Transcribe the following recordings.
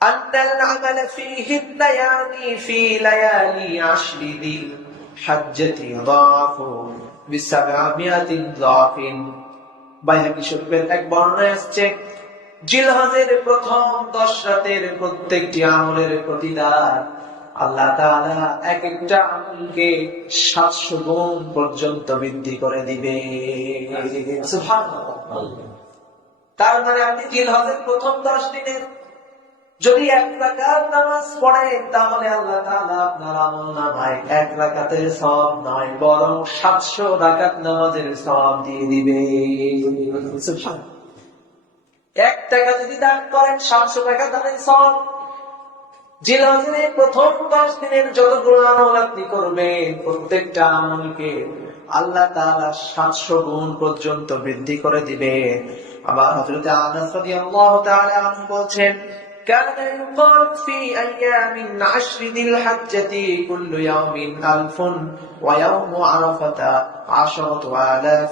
আন্নাল আমালা ফীহি আল-লায়ালি ফী লায়ালি আশরি যিল হাজ্জাতি যাফু বি-৭০০ যাফিন। বাইহাকী শরীফের এক বর্ণনায় আসছে, জিলহজের প্রথম 10 রাতের প্রত্যেকটি আমলের প্রতিদান আল্লাহ তাআলা এক একটা আমলকে 700 গুণ পর্যন্ত বৃদ্ধি করে দিবে। সুবহানাল্লাহ। তার মানে আপনি জিলহজের প্রথম 10 দিনের যদি 1 রাকাত নামাজ পড়েন, তাহলে আল্লাহ তাআলা আপনার আমলনামায় 1 রাকাতের সওয়াব নয়, বরং 700 রাকাত নামাজের সওয়াব দিয়ে দিবে। সুবহানাল্লাহ। 1 টাকা যদি দান করেন, 700 টাকা দানের সওয়াব। জিলহজের প্রথম 10 দিনের যতগুলো আমল আপনি করবেন, প্রত্যেকটা আমলকে আল্লাহ তাআলা 700 গুণ পর্যন্ত বৃদ্ধি করে দিবে। আবার হযরত আনাস রাদিয়াল্লাহু তাআলা আনহু বলেন, কানা ইউকাল ফি আইয়ামিন 10 যিল হাজ্জাতি কুল্লু ইয়াউমিন আলফুন ওয়া ইয়াউমু আরাফাতা 10,000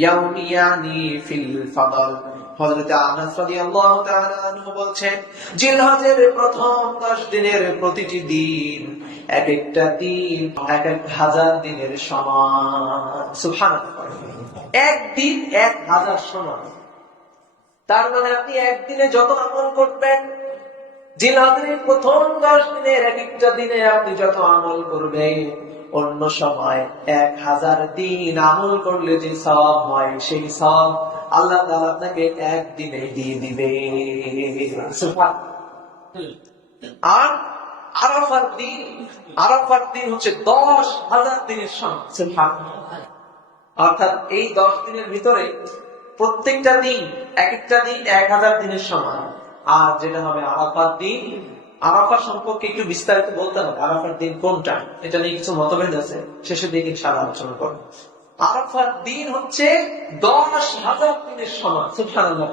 ইয়াউমিয়ানি ফিল ফাদল। হযরত আনাস রাদিয়াল্লাহু তাআলা আনহু বলেন, জিলহজের প্রথম 10 দিনের প্রতিটি দিন এক একটা দিন 1000 দিনের সমান। সুবহানাল্লাহ। এক দিন 1000 সমান। তার মানে আপনি একদিনে যত আমল করবেন, জিলহজের প্রথম 10 দিনের এক একটা দিনে আপনি যত আমল করবেন, অন্য সময় 1000 দিন আমল করলে যে সওয়াব হয়, সেই সওয়াব আল্লাহ তাআলা আপনাকে একদিনে দিয়ে দিবে। আর আরাফার দিন হচ্ছে 10,000 দিনের সমান। অর্থাৎ এই 10 দিনের ভিতরে প্রত্যেকটা দিন এক একটা দিন 1000 দিনের সমান। আর যেটা হবে আরাফার দিন, আরাফা সম্পর্কে একটু বিস্তারিত বলতে হবে। আরাফার দিন কোনটা, এটা নিয়ে কিছু মতভেদ আছে, শেষের দিকে ইনশাআল্লাহ আলোচনা করব। আরাফার দিন হচ্ছে 10,000 দিনের সমান। সুবহানাল্লাহ।